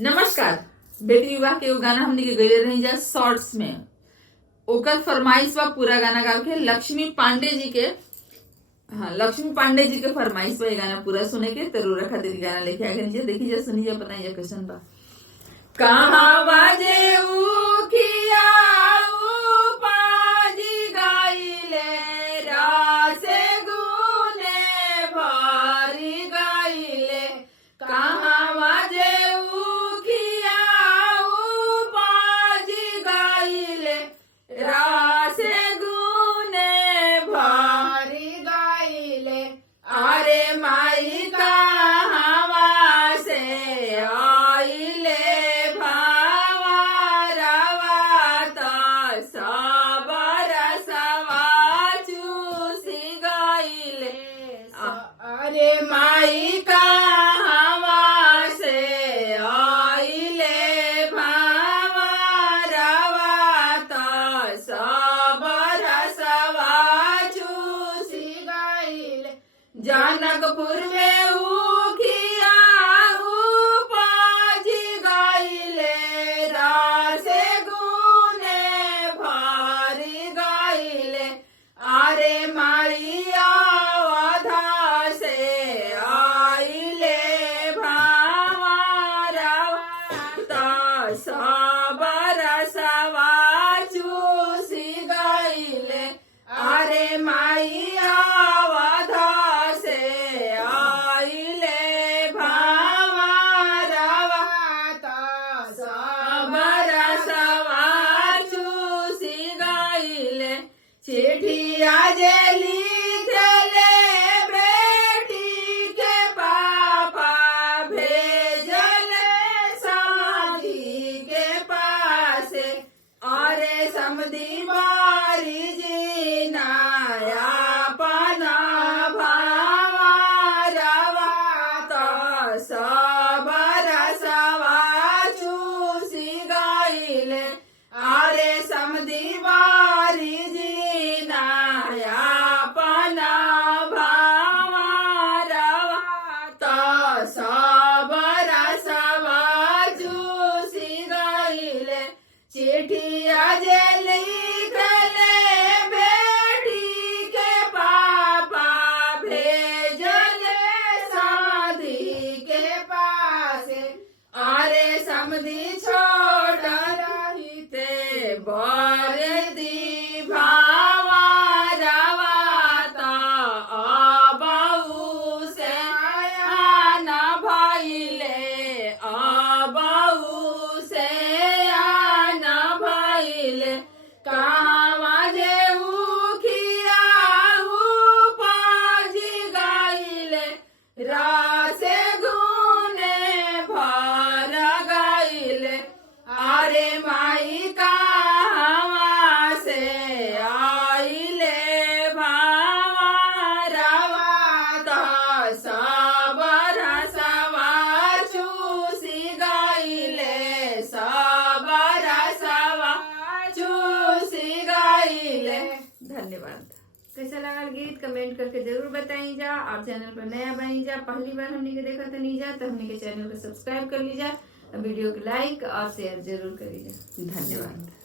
नमस्कार। बेटी विवाह के एगो गाना हमनी के गईले रही जा शॉर्ट्स में, ओकर फरमाइश बा पूरा गाना गा के लक्ष्मी पांडे जी के। हाँ, लक्ष्मी पांडे जी के फरमाइश बा ये गाना पूरा सुने के। तो रोरा खातिर गाना लेके आगे नीचे देखी जा, सुनी जा, बताइए क्वेश्चन बा। कहाँ बाजे उखिया पाजी गाइले रासे गुने भारी गाइले। कहाँ बाजे उखिया पाजी गाइले रासे गुने भारी गाइले। अरे माई कहाँ से आइले अरे माई कहाँ से आइले भावा रवा सबर सवा चूसी गाइले। जनकपुर में उखिया पाजी गाइले रासे गुने भारी गाइले। अरे मारिया सबर सवा चूसी गाइले। अरे माइया वधा से आइले भावा रवा सबर सवा चूसी गाइले। चिठिया जे लिखले बेटी के पापा भेजले समाधि के पास। अरे समधी बारी जी नाया पना भावा रवा तो सबर सवा चूसी गाइले। अरे समधी बारी जी नाया पना भावा रवा तो सबर सवा चूसी गाइले। चिठिया जे लिखले बेटी के पापा भेजले समाधि के पास। अरे समधी छोड़ रहीते बरदी भावा रवा तो अबऊ से आना भइले। अबऊ से कहाँ जे उखिया पाजी गाइले रासे गुने भर गाइले। अरे माई कहाँ से आइले भावा रवा तो सबर सवा चूसी गाइले। सबर सवा चूसी गाइले। धन्यवाद। कैसा लगा गीत कमेंट करके जरूर बताई जा। आप चैनल पर नया बनी जा, पहली बार हमने के देखा तो नहीं जा, तो हमने के चैनल को सब्सक्राइब कर लीजा, वीडियो को लाइक और शेयर जरूर करी जा। धन्यवाद।